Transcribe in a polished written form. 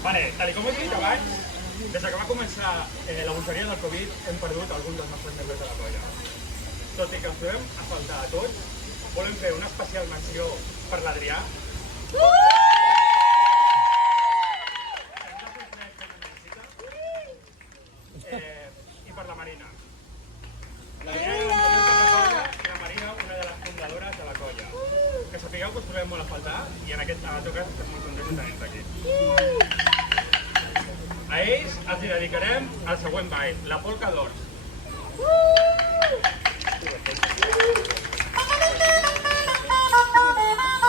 Vale, tal com he dit abans, des que va començar la bogeria del Covid hem perdut alguns dels nostres membres de la colla. Tot i que ens trobem a faltar a tots, volem fer una especial menció per l'Adrià. I per la Marina. L'Adrià era l'anterior per la colla i la Marina una de les fundadores de la colla. Que sapigueu que us trobem molt a faltar i en aquest cas estem molt contents de tenir-te aquí. A ells els dedicarem el següent ball, la polca d'Ors. Thank you.